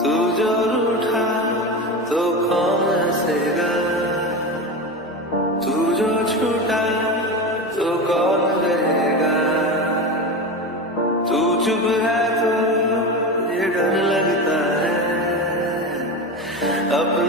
तू जो रूठा तो कौन हंसेगा, तू जो छूटा तो कौन रहेगा। तू चुप है तो ये डर लगता है, अपने